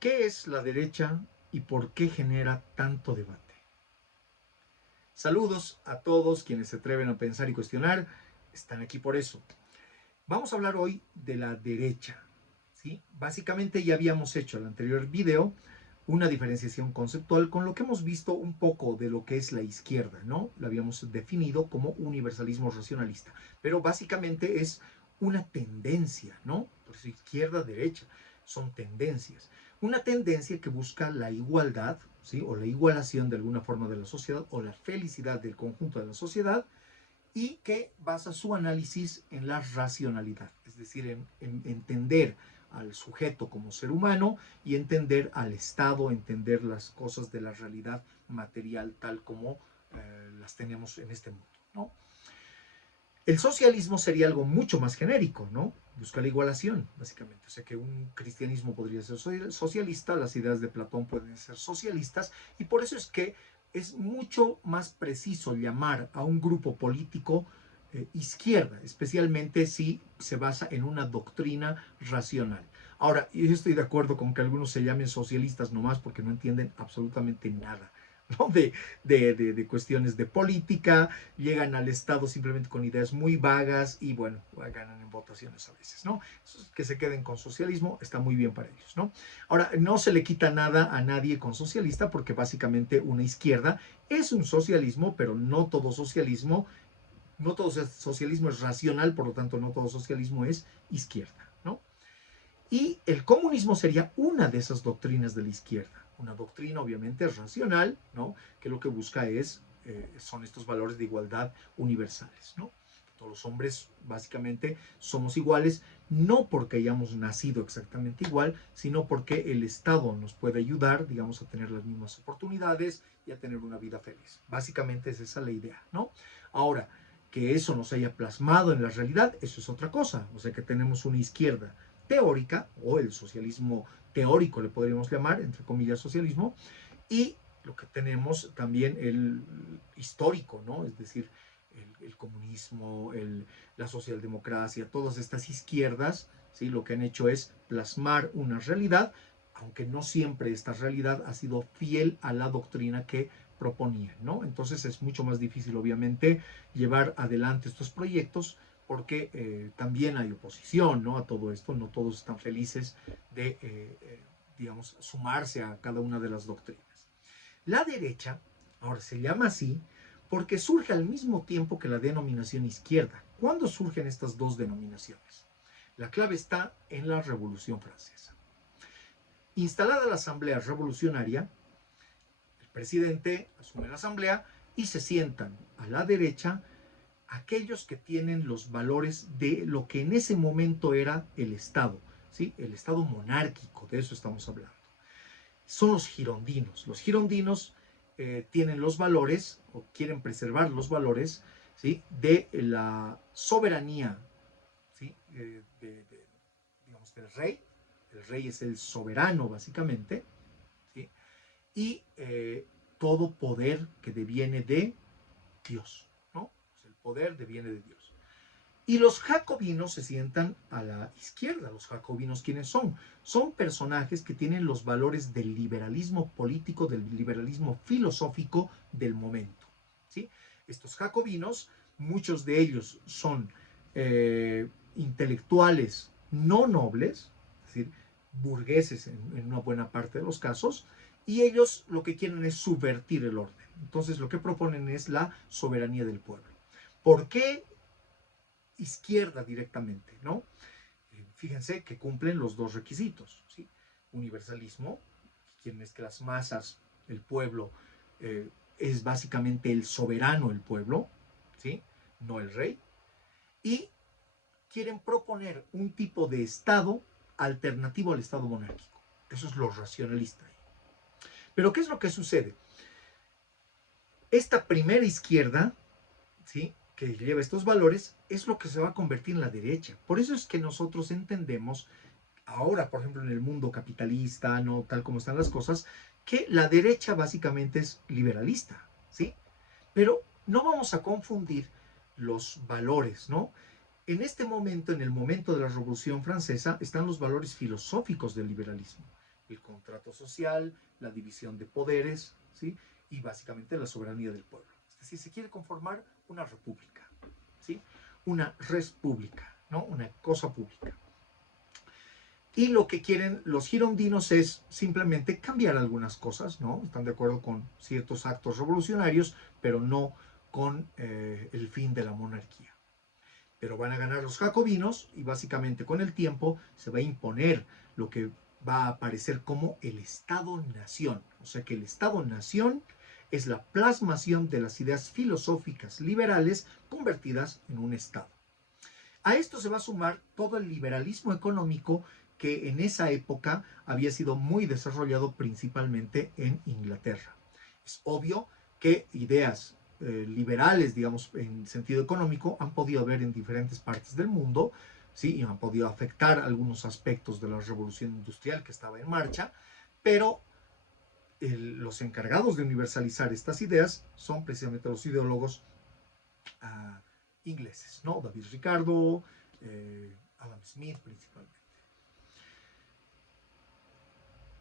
¿Qué es la derecha y por qué genera tanto debate? Saludos a todos quienes se atreven a pensar y cuestionar. Están aquí por eso. Vamos a hablar hoy de la derecha. ¿Sí? Básicamente ya habíamos hecho en el anterior video una diferenciación conceptual con lo que hemos visto un poco de lo que es la izquierda, ¿no? La habíamos definido como universalismo racionalista, pero básicamente es una tendencia, ¿no? Por eso izquierda, derecha, son tendencias. Una tendencia que busca la igualdad, ¿sí? O la igualación de alguna forma de la sociedad o la felicidad del conjunto de la sociedad y que basa su análisis en la racionalidad, es decir, en entender al sujeto como ser humano y entender al Estado, entender las cosas de la realidad material tal como las tenemos en este mundo, ¿no? El socialismo sería algo mucho más genérico, ¿no? Busca la igualación, básicamente. O sea que un cristianismo podría ser socialista, las ideas de Platón pueden ser socialistas, y por eso es que es mucho más preciso llamar a un grupo político izquierda, especialmente si se basa en una doctrina racional. Ahora, yo estoy de acuerdo con que algunos se llamen socialistas nomás porque no entienden absolutamente nada, ¿no? de cuestiones de política, llegan al Estado simplemente con ideas muy vagas y bueno, ganan en votaciones a veces, ¿no? Que se queden con socialismo está muy bien para ellos, ¿no? Ahora, no se le quita nada a nadie con socialista porque básicamente una izquierda es un socialismo, pero no todo socialismo, no todo socialismo es racional, por lo tanto no todo socialismo es izquierda, ¿no? Y el comunismo sería una de esas doctrinas de la izquierda, una doctrina obviamente racional, ¿no? Que lo que busca son estos valores de igualdad universales, ¿no? Todos los hombres básicamente somos iguales, no porque hayamos nacido exactamente igual, sino porque el Estado nos puede ayudar, digamos, a tener las mismas oportunidades y a tener una vida feliz. Básicamente es esa la idea, ¿no? Ahora, que eso nos haya plasmado en la realidad, eso es otra cosa. O sea, que tenemos una izquierda teórica, o el socialismo teórico le podríamos llamar, entre comillas socialismo, y lo que tenemos también el histórico, ¿no? Es decir, el comunismo, la socialdemocracia, todas estas izquierdas, ¿sí? Lo que han hecho es plasmar una realidad, aunque no siempre esta realidad ha sido fiel a la doctrina que proponían, ¿no? Entonces es mucho más difícil, obviamente, llevar adelante estos proyectos porque también hay oposición, ¿no? A todo esto, no todos están felices de, digamos, sumarse a cada una de las doctrinas. La derecha, ahora se llama así, porque surge al mismo tiempo que la denominación izquierda. ¿Cuándo surgen estas dos denominaciones? La clave está en la Revolución Francesa. Instalada la Asamblea Revolucionaria, el presidente asume la Asamblea y se sientan a la derecha aquellos que tienen los valores de lo que en ese momento era el Estado, ¿sí? El Estado monárquico, de eso estamos hablando. Son los girondinos. Los girondinos tienen los valores, o quieren preservar los valores, ¿sí? De la soberanía, ¿sí? Digamos, del rey. El rey es el soberano, básicamente, ¿sí? Y todo poder que deviene de Dios, ¿no? El poder deviene de Dios. Y los jacobinos se sientan a la izquierda. Los jacobinos, ¿quiénes son? Son personajes que tienen los valores del liberalismo político, del liberalismo filosófico del momento, ¿sí? Estos jacobinos, muchos de ellos son intelectuales no nobles, es decir, burgueses en una buena parte de los casos, y ellos lo que quieren es subvertir el orden. Entonces lo que proponen es la soberanía del pueblo. ¿Por qué izquierda directamente, ¿no? Fíjense que cumplen los dos requisitos, ¿sí? Universalismo, quieren es que las masas, el pueblo, es básicamente el soberano, el pueblo, ¿sí? No el rey, y quieren proponer un tipo de Estado alternativo al Estado monárquico. Eso es lo racionalista. Pero ¿qué es lo que sucede? Esta primera izquierda, ¿sí? Que lleva estos valores, es lo que se va a convertir en la derecha. Por eso es que nosotros entendemos ahora, por ejemplo, en el mundo capitalista, no tal como están las cosas, que la derecha básicamente es liberalista, ¿sí? Pero no vamos a confundir los valores, ¿no? En este momento, en el momento de la Revolución Francesa, están los valores filosóficos del liberalismo. el contrato social, la división de poderes, ¿sí? Y básicamente la soberanía del pueblo. Es decir, se quiere conformar una república, ¿sí? Una res pública, ¿no? Una cosa pública. Y lo que quieren los girondinos es simplemente cambiar algunas cosas, ¿no? Están de acuerdo con ciertos actos revolucionarios, pero no con el fin de la monarquía. Pero van a ganar los jacobinos y básicamente con el tiempo se va a imponer lo que va a aparecer como el Estado-Nación. O sea que el Estado-Nación es la plasmación de las ideas filosóficas liberales convertidas en un Estado. A esto se va a sumar todo el liberalismo económico que en esa época había sido muy desarrollado principalmente en Inglaterra. Es obvio que ideas liberales, digamos, en sentido económico, han podido haber en diferentes partes del mundo, ¿sí? Y han podido afectar algunos aspectos de la revolución industrial que estaba en marcha, pero los encargados de universalizar estas ideas son precisamente los ideólogos ingleses, ¿no? David Ricardo, Adam Smith principalmente.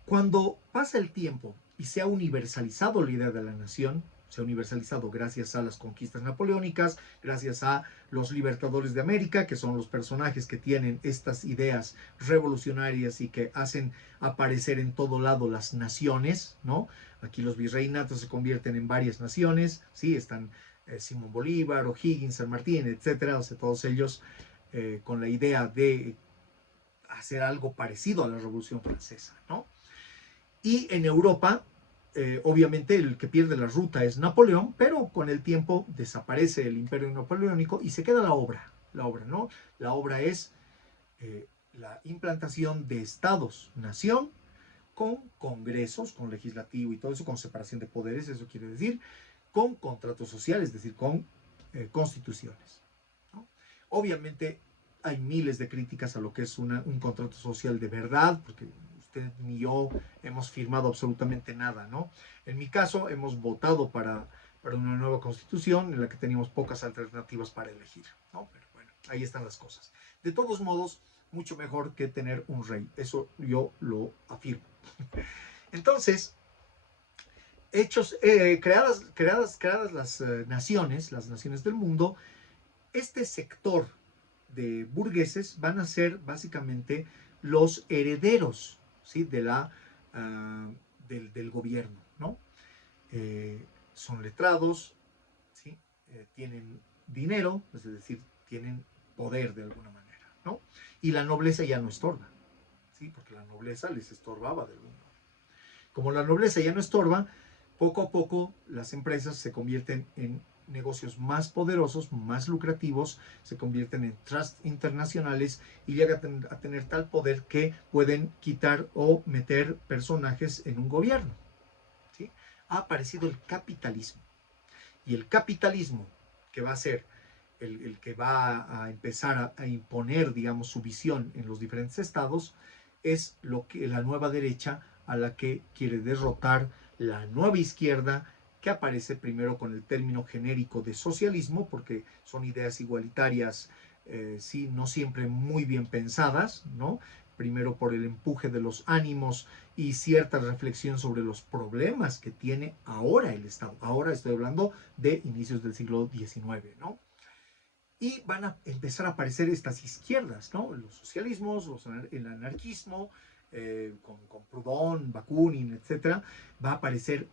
Cuando pasa el tiempo y se ha universalizado la idea de la nación, se ha universalizado gracias a las conquistas napoleónicas, gracias a los libertadores de América, que son los personajes que tienen estas ideas revolucionarias y que hacen aparecer en todo lado las naciones, ¿no? Aquí los virreinatos se convierten en varias naciones, ¿sí? Están Simón Bolívar, O'Higgins, San Martín, etcétera, o sea, todos ellos con la idea de hacer algo parecido a la Revolución Francesa, ¿no? Y en Europa, obviamente el que pierde la ruta es Napoleón, pero con el tiempo desaparece el imperio napoleónico y se queda la obra, ¿no? La obra es la implantación de estados-nación con congresos, con legislativo y todo eso, con separación de poderes, eso quiere decir, con contratos sociales, es decir, con constituciones, ¿no? Obviamente hay miles de críticas a lo que es un contrato social de verdad, porque usted ni yo hemos firmado absolutamente nada, ¿no? En mi caso, hemos votado para una nueva constitución en la que teníamos pocas alternativas para elegir, ¿no? Pero bueno, ahí están las cosas. De todos modos, mucho mejor que tener un rey, eso yo lo afirmo. Entonces, creadas las naciones del mundo, este sector de burgueses van a ser básicamente los herederos, ¿sí? Del gobierno, ¿no? Son letrados, ¿sí? Tienen dinero, es decir, tienen poder de alguna manera, ¿no? Y la nobleza ya no estorba, ¿sí? Porque la nobleza les estorbaba de algún modo. Como la nobleza ya no estorba, poco a poco las empresas se convierten en negocios más poderosos, más lucrativos, se convierten en trusts internacionales y llegan a tener tal poder que pueden quitar o meter personajes en un gobierno, ¿sí? Ha aparecido el capitalismo. Y el capitalismo, que va a ser el que va a empezar a imponer, digamos, su visión en los diferentes estados, es lo que la nueva derecha a la que quiere derrotar la nueva izquierda, que aparece primero con el término genérico de socialismo, porque son ideas igualitarias, sí, no siempre muy bien pensadas, ¿no? Primero por el empuje de los ánimos y cierta reflexión sobre los problemas que tiene ahora el Estado. Ahora estoy hablando de inicios del siglo XIX, ¿no? Y van a empezar a aparecer estas izquierdas, ¿no? Los socialismos, el anarquismo, con Proudhon, Bakunin, etcétera. Va a aparecer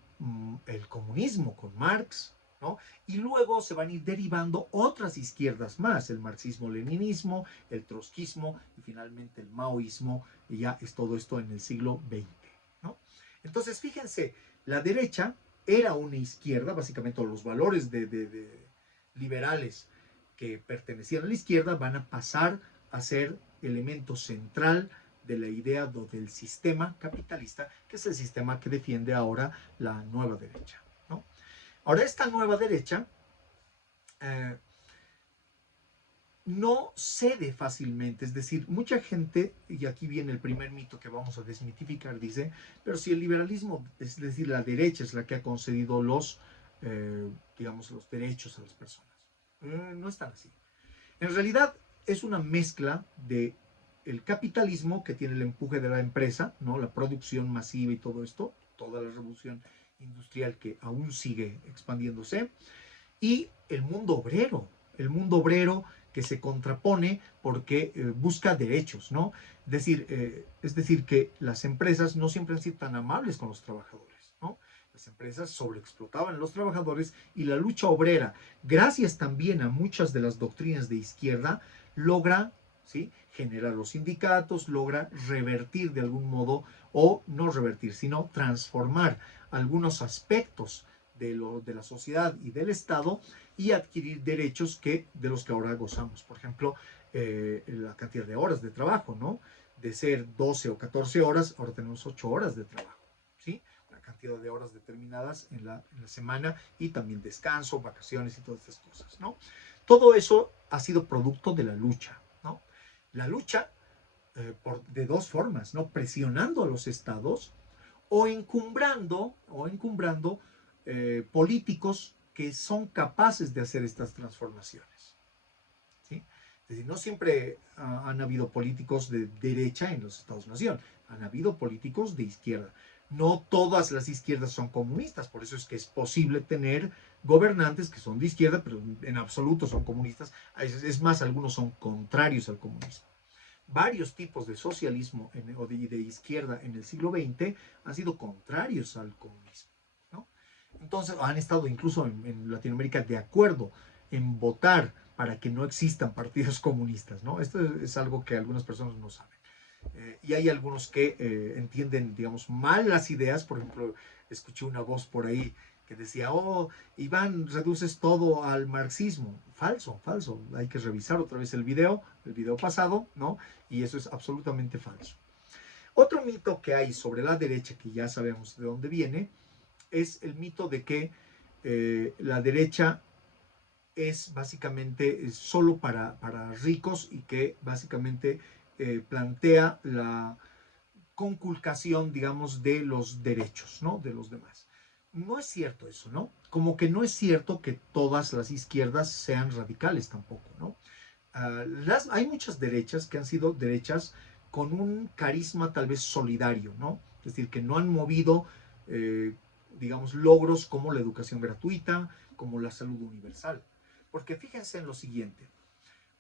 el comunismo con Marx, ¿no? Y luego se van a ir derivando otras izquierdas más, el marxismo-leninismo, el trotskismo y finalmente el maoísmo, y ya es todo esto en el siglo XX, ¿no? Entonces, fíjense, la derecha era una izquierda, básicamente los valores de liberales que pertenecían a la izquierda van a pasar a ser elemento central de la idea del sistema capitalista, que es el sistema que defiende ahora la nueva derecha, ¿no? Ahora, esta nueva derecha no cede fácilmente, es decir, mucha gente, y aquí viene el primer mito que vamos a desmitificar, dice, pero si el liberalismo, es decir, la derecha es la que ha concedido digamos, los derechos a las personas. No es tan así. En realidad es una mezcla de el capitalismo, que tiene el empuje de la empresa, ¿no? La producción masiva y todo esto, toda la revolución industrial que aún sigue expandiéndose, y el mundo obrero que se contrapone porque busca derechos, ¿no? Es decir, que las empresas no siempre han sido tan amables con los trabajadores, ¿no? Las empresas sobreexplotaban a los trabajadores y la lucha obrera, gracias también a muchas de las doctrinas de izquierda, logra, ¿sí?, generar los sindicatos, logra revertir de algún modo, o no revertir, sino transformar algunos aspectos de la sociedad y del Estado y adquirir derechos de los que ahora gozamos. Por ejemplo, la cantidad de horas de trabajo, ¿no? De ser 12 o 14 horas, ahora tenemos 8 horas de trabajo, ¿sí? Una cantidad de horas determinadas en la semana, y también descanso, vacaciones y todas estas cosas, ¿no? Todo eso ha sido producto de la lucha, ¿no? La lucha de dos formas, ¿no? Presionando a los estados o encumbrando políticos que son capaces de hacer estas transformaciones, ¿sí? Es decir, no siempre han habido políticos de derecha en los Estados-nación, han habido políticos de izquierda. No todas las izquierdas son comunistas, por eso es que es posible tener gobernantes que son de izquierda, pero en absoluto son comunistas. Es más, algunos son contrarios al comunismo. Varios tipos de socialismo o de izquierda en el siglo XX han sido contrarios al comunismo, ¿no? Entonces han estado incluso en Latinoamérica de acuerdo en votar para que no existan partidos comunistas, ¿no? Esto es algo que algunas personas no saben. Y hay algunos que entienden, digamos, mal las ideas. Por ejemplo, escuché una voz por ahí que decía, oh, Iván, reduces todo al marxismo. Falso, falso. Hay que revisar otra vez el video pasado, ¿no? Y eso es absolutamente falso. Otro mito que hay sobre la derecha, que ya sabemos de dónde viene, es el mito de que la derecha es básicamente solo para ricos, y que básicamente plantea la conculcación, digamos, de los derechos, ¿no?, de los demás. No es cierto eso, ¿no? Como que no es cierto que todas las izquierdas sean radicales tampoco, ¿no? Hay muchas derechas que han sido derechas con un carisma tal vez solidario, ¿no? Es decir, que no han movido, digamos, logros como la educación gratuita, como la salud universal. Porque fíjense en lo siguiente,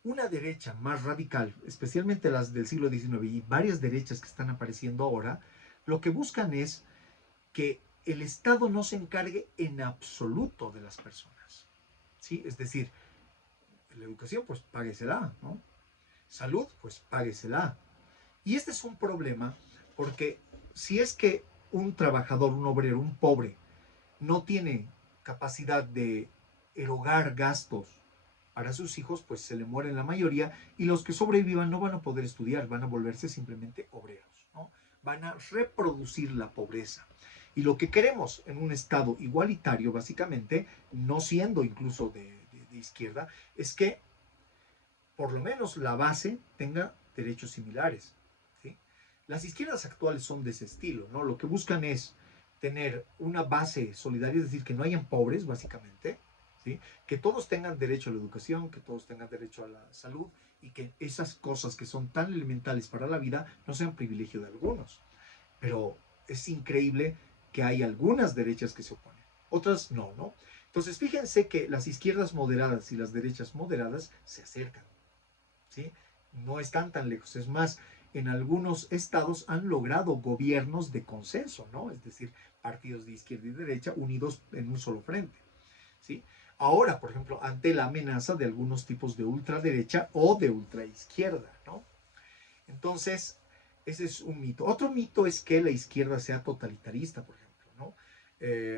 una derecha más radical, especialmente las del siglo XIX y varias derechas que están apareciendo ahora, lo que buscan es que el Estado no se encargue en absoluto de las personas, ¿sí? Es decir, la educación, pues páguesela, ¿no? Salud, pues páguesela. Y este es un problema porque si es que un trabajador, un obrero, un pobre, no tiene capacidad de erogar gastos para sus hijos, pues se le mueren la mayoría, y los que sobrevivan no van a poder estudiar, van a volverse simplemente obreros, ¿no? Van a reproducir la pobreza. Y lo que queremos en un Estado igualitario, básicamente, no siendo incluso de izquierda, es que por lo menos la base tenga derechos similares, ¿sí? Las izquierdas actuales son de ese estilo, ¿no? Lo que buscan es tener una base solidaria, es decir, que no hayan pobres, básicamente, ¿sí? Que todos tengan derecho a la educación, que todos tengan derecho a la salud, y que esas cosas que son tan elementales para la vida no sean privilegio de algunos. Pero es increíble que hay algunas derechas que se oponen, otras no, ¿no? Entonces, fíjense que las izquierdas moderadas y las derechas moderadas se acercan, ¿sí? No están tan lejos. Es más, en algunos estados han logrado gobiernos de consenso, ¿no? Es decir, partidos de izquierda y derecha unidos en un solo frente, ¿sí? Ahora, por ejemplo, ante la amenaza de algunos tipos de ultraderecha o de ultraizquierda, ¿no? Entonces, ese es un mito. Otro mito es que la izquierda sea totalitarista, por ejemplo, ¿no?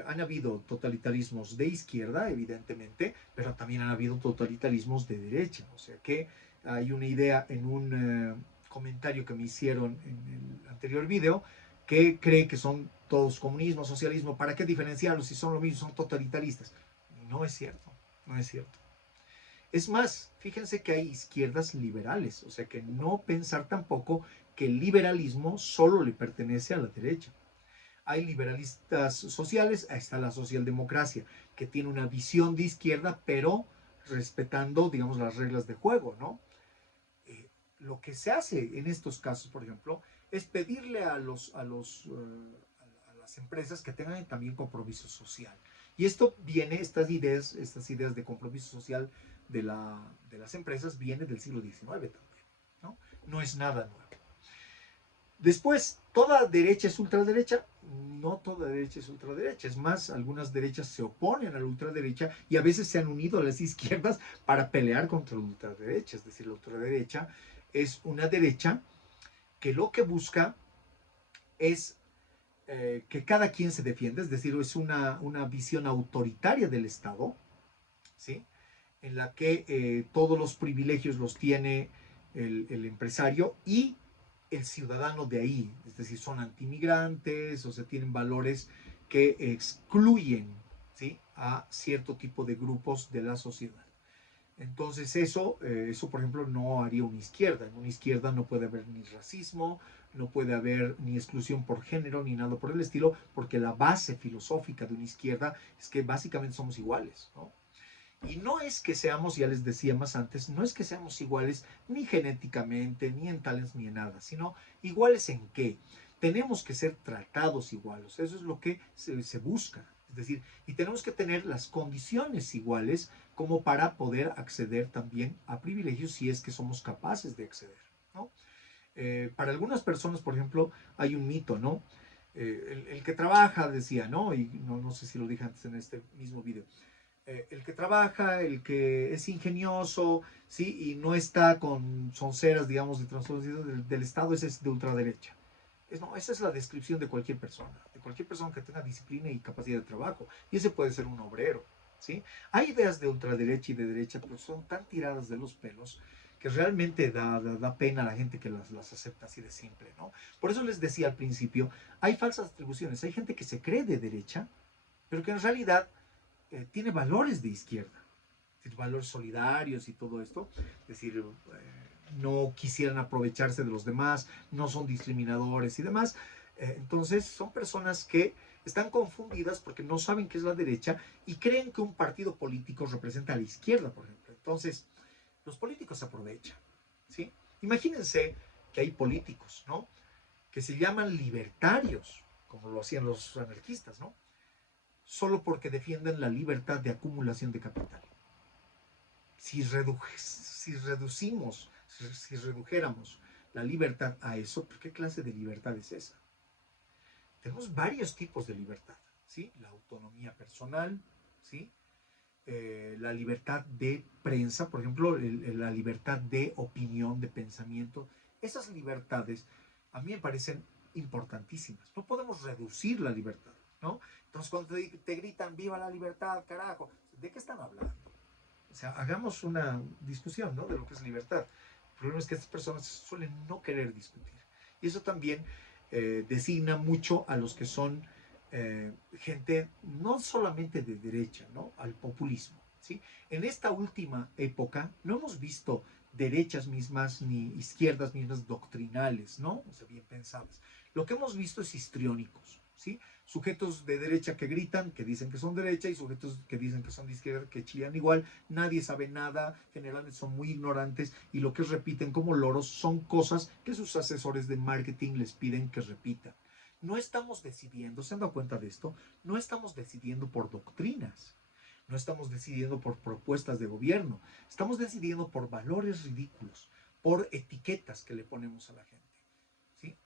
Han habido totalitarismos de izquierda, evidentemente, pero también han habido totalitarismos de derecha. O sea que hay una idea en un comentario que me hicieron en el anterior video, que cree que son todos comunismo, socialismo. ¿Para qué diferenciarlos si son lo mismo, son totalitaristas? No es cierto, no es cierto. Es más, fíjense que hay izquierdas liberales, o sea que no pensar tampoco que el liberalismo solo le pertenece a la derecha. Hay liberalistas sociales, ahí está la socialdemocracia, que tiene una visión de izquierda, pero respetando, digamos, las reglas de juego, ¿no? lo que se hace en estos casos, por ejemplo, es pedirle a las empresas que tengan también compromiso social. Y esto viene, estas ideas de compromiso social de las empresas, viene del siglo XIX también, ¿no? No es nada nuevo. Después, ¿toda derecha es ultraderecha? No toda derecha es ultraderecha. Es más, algunas derechas se oponen a la ultraderecha y a veces se han unido a las izquierdas para pelear contra la ultraderecha. Es decir, la ultraderecha es una derecha que lo que busca es que cada quien se defienda, es decir, es una visión autoritaria del Estado, ¿sí? En la que todos los privilegios los tiene el empresario y el ciudadano de ahí, es decir, son antimigrantes, o sea, tienen valores que excluyen, ¿sí?, a cierto tipo de grupos de la sociedad. Entonces eso, por ejemplo, no haría una izquierda. En una izquierda no puede haber ni racismo, no puede haber ni exclusión por género, ni nada por el estilo, porque la base filosófica de una izquierda es que básicamente somos iguales, ¿no? Y no es que seamos, ya les decía más antes, no es que seamos iguales ni genéticamente, ni en talents, ni en nada, sino iguales en qué. Tenemos que ser tratados iguales, eso es lo que se busca. Es decir, y tenemos que tener las condiciones iguales como para poder acceder también a privilegios si es que somos capaces de acceder, ¿no? Para algunas personas, por ejemplo, hay un mito, ¿no? El que trabaja, decía, ¿no? Y no sé si lo dije antes en este mismo video, el que trabaja, el que es ingenioso, ¿sí? Y no está con sonceras, digamos, de trastornos del Estado, ese es de ultraderecha. No, esa es la descripción de cualquier persona que tenga disciplina y capacidad de trabajo. Y ese puede ser un obrero, ¿sí? Hay ideas de ultraderecha y de derecha, pero son tan tiradas de los pelos que realmente da pena a la gente que las acepta así de simple, ¿no? Por eso les decía al principio, hay falsas atribuciones, hay gente que se cree de derecha, pero que en realidad tiene valores de izquierda, valores solidarios y todo esto, es decir, no quisieran aprovecharse de los demás, no son discriminadores y demás. Entonces son personas que están confundidas porque no saben qué es la derecha y creen que un partido político representa a la izquierda, por ejemplo. Entonces, los políticos se aprovechan, ¿sí? Imagínense que hay políticos, ¿no?, que se llaman libertarios, como lo hacían los anarquistas, ¿no?, solo porque defienden la libertad de acumulación de capital. Si redujéramos la libertad a eso, ¿qué clase de libertad es esa? Tenemos varios tipos de libertad, ¿sí? La autonomía personal, ¿sí? La libertad de prensa, por ejemplo, la libertad de opinión, de pensamiento. Esas libertades a mí me parecen importantísimas. No podemos reducir la libertad, ¿no? Entonces, cuando te gritan, viva la libertad, carajo, ¿de qué están hablando? O sea, hagamos una discusión, ¿no?, de lo que es libertad. El problema es que estas personas suelen no querer discutir. Y eso también designa mucho a los que son gente no solamente de derecha, ¿no?, al populismo, ¿sí? En esta última época no hemos visto derechas mismas ni izquierdas mismas doctrinales, ¿no?, o sea, bien pensadas. Lo que hemos visto es histriónicos, ¿sí? Sujetos de derecha que gritan, que dicen que son derecha, y sujetos que dicen que son de izquierda, que chillan igual. Nadie sabe nada, generalmente son muy ignorantes, y lo que repiten como loros son cosas que sus asesores de marketing les piden que repitan. No estamos decidiendo, ¿se han dado cuenta de esto? No estamos decidiendo por doctrinas, no estamos decidiendo por propuestas de gobierno, estamos decidiendo por valores ridículos, por etiquetas que le ponemos a la gente, ¿sí?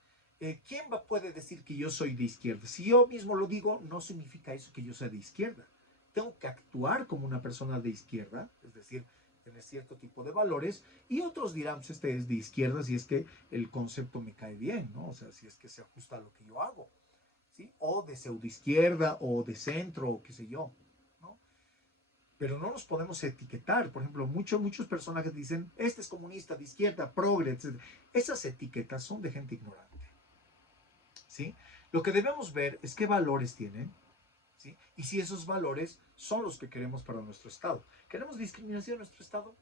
¿Quién puede decir que yo soy de izquierda? Si yo mismo lo digo, no significa eso que yo sea de izquierda. Tengo que actuar como una persona de izquierda, es decir, tener cierto tipo de valores, y otros dirán, pues este es de izquierda si es que el concepto me cae bien, ¿no? O sea, si es que se ajusta a lo que yo hago, ¿sí? O de pseudoizquierda, o de centro, o qué sé yo, ¿no? Pero no nos podemos etiquetar. Por ejemplo, muchos personajes dicen, este es comunista, de izquierda, progre, etc. Esas etiquetas son de gente ignorante, ¿sí? Lo que debemos ver es qué valores tienen, ¿sí? Y si esos valores son los que queremos para nuestro Estado. ¿Queremos discriminación en nuestro Estado?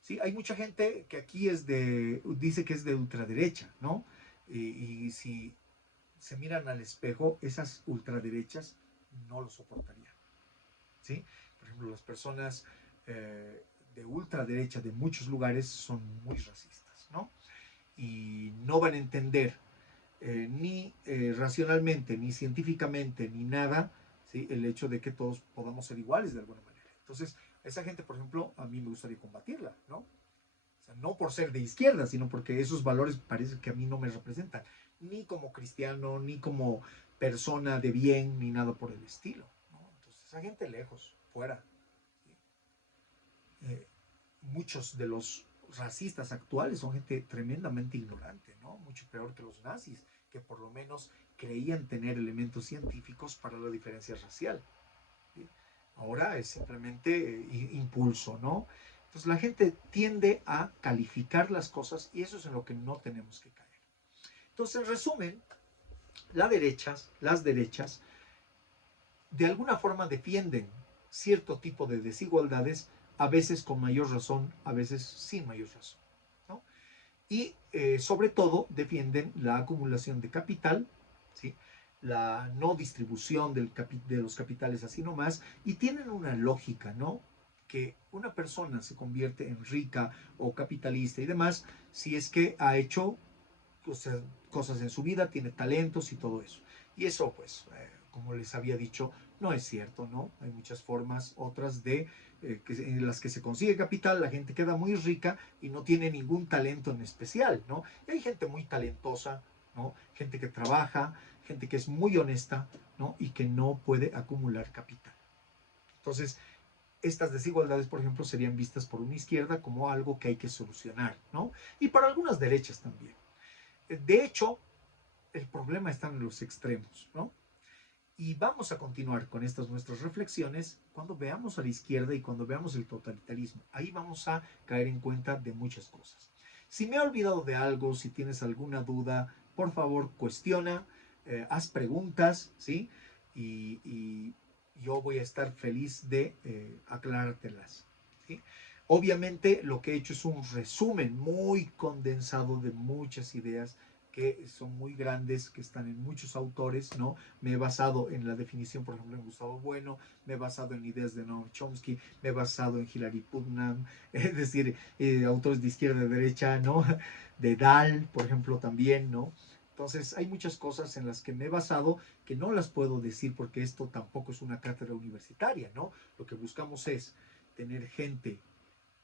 Sí, hay mucha gente que aquí dice que es de ultraderecha, ¿no? Y si se miran al espejo, esas ultraderechas no lo soportarían, ¿sí? Por ejemplo, las personas de ultraderecha de muchos lugares son muy racistas, ¿no? Y no van a entender ni racionalmente, ni científicamente, ni nada, ¿sí? El hecho de que todos podamos ser iguales de alguna manera. Entonces, esa gente, por ejemplo, a mí me gustaría combatirla, ¿no? O sea, no por ser de izquierda, sino porque esos valores parece que a mí no me representan, ni como cristiano, ni como persona de bien, ni nada por el estilo, ¿no? Entonces, esa gente lejos, fuera. Eh, Muchos de los racistas actuales son gente tremendamente ignorante, ¿no? Mucho peor que los nazis, que por lo menos creían tener elementos científicos para la diferencia racial, ¿sí? Ahora es simplemente impulso, ¿no? Entonces la gente tiende a calificar las cosas y eso es en lo que no tenemos que caer. Entonces, en resumen, las derechas, de alguna forma defienden cierto tipo de desigualdades, a veces con mayor razón, a veces sin mayor razón, ¿no? Y sobre todo defienden la acumulación de capital, ¿sí? La no distribución de los capitales así nomás, y tienen una lógica, ¿no? Que una persona se convierte en rica o capitalista y demás si es que ha hecho cosas en su vida, tiene talentos y todo eso. Y eso, pues, como les había dicho, no es cierto, ¿no? Hay muchas formas, otras en las que se consigue capital, la gente queda muy rica y no tiene ningún talento en especial, ¿no? Y hay gente muy talentosa, ¿no? Gente que trabaja, gente que es muy honesta, ¿no? Y que no puede acumular capital. Entonces, estas desigualdades, por ejemplo, serían vistas por una izquierda como algo que hay que solucionar, ¿no? Y por algunas derechas también. De hecho, el problema está en los extremos, ¿no? Y vamos a continuar con estas nuestras reflexiones cuando veamos a la izquierda y cuando veamos el totalitarismo. Ahí vamos a caer en cuenta de muchas cosas. Si me he olvidado de algo, si tienes alguna duda, por favor cuestiona, haz preguntas, ¿sí? Y yo voy a estar feliz de aclarártelas, ¿sí? Obviamente lo que he hecho es un resumen muy condensado de muchas ideas que son muy grandes, que están en muchos autores, ¿no? Me he basado en la definición, por ejemplo, en Gustavo Bueno, me he basado en ideas de Noam Chomsky, me he basado en Hilary Putnam, es decir, autores de izquierda y derecha, ¿no? De Dahl, por ejemplo, también, ¿no? Entonces, hay muchas cosas en las que me he basado que no las puedo decir porque esto tampoco es una cátedra universitaria, ¿no? Lo que buscamos es tener gente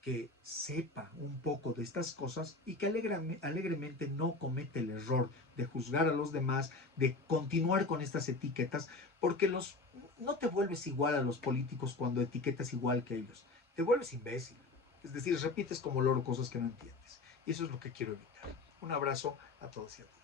que sepa un poco de estas cosas y que alegremente no comete el error de juzgar a los demás, de continuar con estas etiquetas, porque no te vuelves igual a los políticos cuando etiquetas igual que ellos, te vuelves imbécil, es decir, repites como loro cosas que no entiendes. Y eso es lo que quiero evitar. Un abrazo a todos y a todas.